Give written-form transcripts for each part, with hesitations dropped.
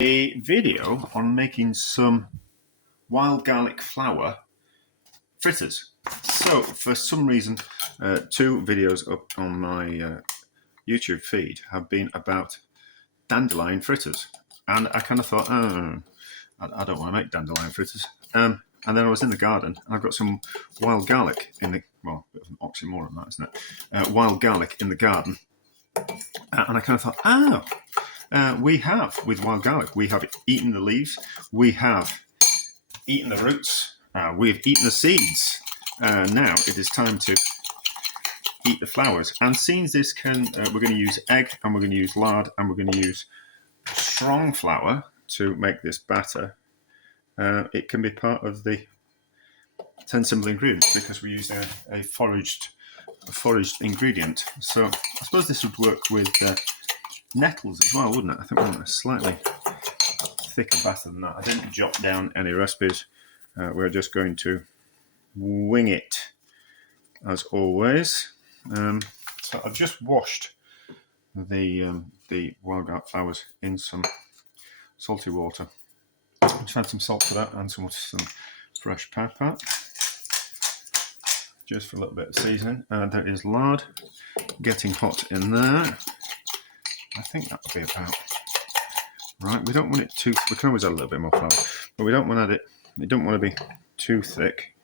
a video on making some wild garlic flower fritters. So for some reason, 2 videos up on my YouTube feed have been about dandelion fritters, and I kind of thought, I don't want to make dandelion fritters. And then I was in the garden and I've got some wild garlic in the, well, a bit of an oxymoron that, isn't it? Wild garlic in the garden. And I kind of thought, we have, with wild garlic, we have eaten the leaves, we have eaten the roots, we've eaten the seeds. Now it is time to eat the flowers. And since this we're going to use egg, and we're going to use lard, and we're going to use strong flour to make this batter, it can be part of the 10 simple ingredients because we're using a foraged ingredient. So I suppose this would work with nettles as well, wouldn't it? I think we want a slightly thicker batter than that. I didn't jot down any recipes. We're just going to wing it as always. So I've just washed the wild garlic flowers in some salty water. Just add some salt to that and some fresh pepper, just for a little bit of seasoning. There is lard getting hot in there. I think that'll be about right. We don't want it too. We can always add a little bit more flour, but we don't want to add it. It don't want to be too thick.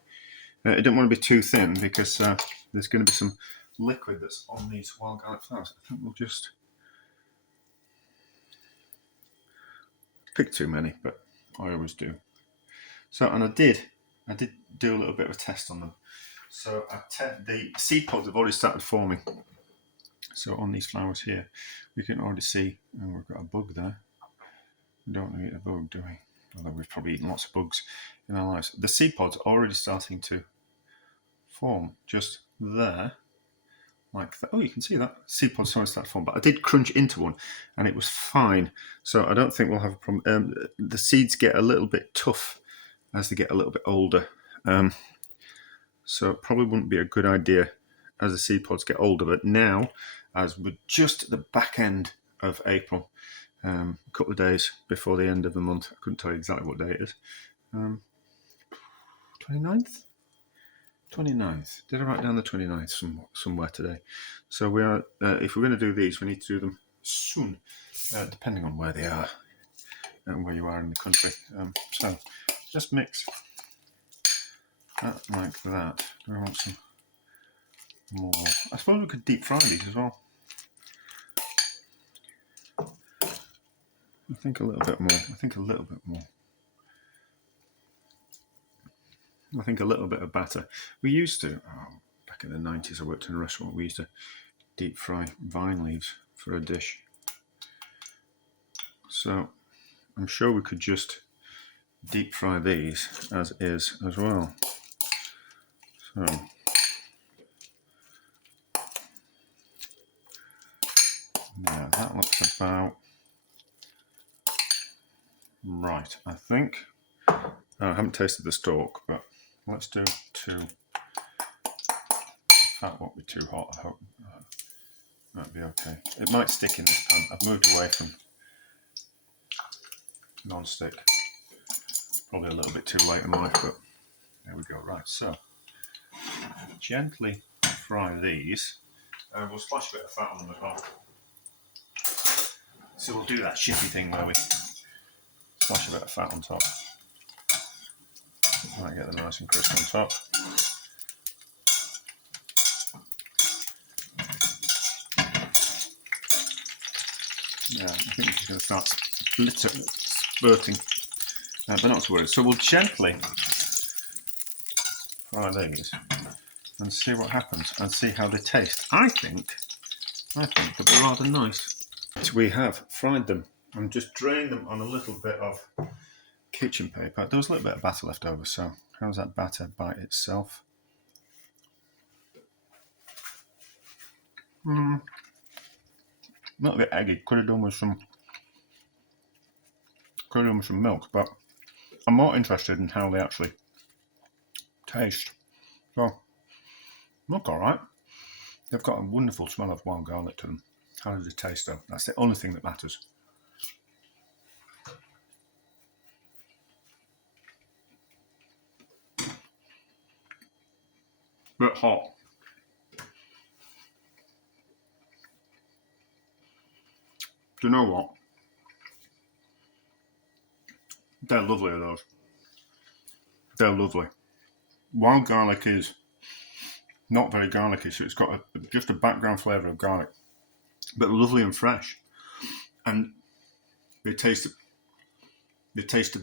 It don't want to be too thin because there's going to be some liquid that's on these wild garlic flowers. I think we'll just pick too many, but I always do. So, and I did do a little bit of a test on them. So the seed pods have already started forming. So on these flowers here, we can already see, and we've got a bug there. We don't want to eat a bug, do we? Although we've probably eaten lots of bugs in our lives. The seed pods are already starting to form just there, like that. Oh, you can see that seed pods starting to form. But I did crunch into one, and it was fine. So I don't think we'll have a problem. The seeds get a little bit tough as they get a little bit older. So it probably wouldn't be a good idea as the seed pods get older. But now, as we're just at the back end of April, a couple of days before the end of the month, I couldn't tell you exactly what day it is. 29th? 29th. Did I write down the 29th somewhere today? So we are. If we're going to do these, we need to do them soon, depending on where they are and where you are in the country. So just mix that like that. Do I want some more? I suppose we could deep fry these as well. I think a little bit more. I think a little bit of batter. We used to, back in the 90s, I worked in a restaurant. We used to deep fry vine leaves for a dish. So I'm sure we could just deep fry these as is as well. So yeah, that looks about right, I think. I haven't tasted the stalk, but let's do 2. That won't be too hot, I hope. That'd be okay. It might stick in this pan. I've moved away from non-stick. Probably a little bit too late in life, but there we go. Right, so gently fry these. We'll splash a bit of fat on them as well. So we'll do that shitty thing where we splash a bit of fat on top. Might get them nice and crisp on top. Yeah, I think it's going to start spurting, but not to worry. So we'll gently fry these and see what happens and see how they taste. I think they'll be rather nice. So we have fried them and just drained them on a little bit of kitchen paper. There was a little bit of batter left over, so how's that batter by itself? A little bit eggy. Could have done with some milk, but I'm more interested in how they actually taste. So, look alright. They've got a wonderful smell of wild garlic to them. How does it taste though? That's the only thing that matters. Bit hot. Do you know what? They're lovely, those. They're lovely. Wild garlic is not very garlicky, so it's got just a background flavour of garlic, but lovely and fresh. And they taste of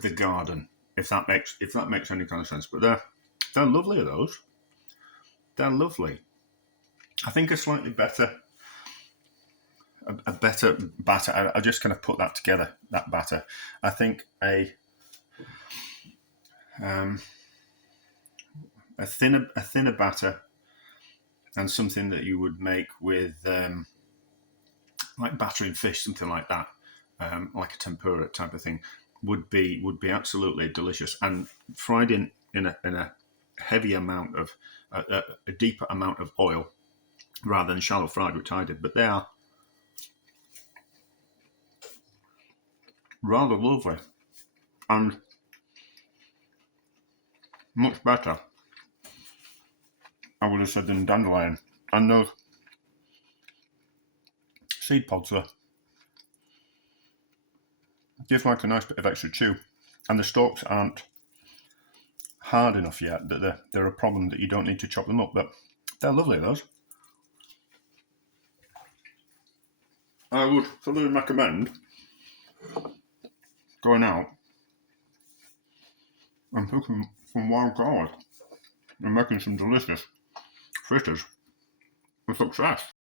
the garden, if that makes any kind of sense. But they're lovely, those. They're lovely. I think a slightly better batter. I just kind of put that together, that batter. I think a thinner batter, and something that you would make with like battering fish, something like that, like a tempura type of thing, would be absolutely delicious, and fried in a heavy amount of a deeper amount of oil rather than shallow fried, which I did. But they are rather lovely and much better, I would have said, than dandelion. And those seed pods are give like a nice bit of extra chew, and the stalks aren't hard enough yet that they're a problem that you don't need to chop them up. But they're lovely, those. I would thoroughly recommend going out and picking some wild garlic and making some delicious fritters with success.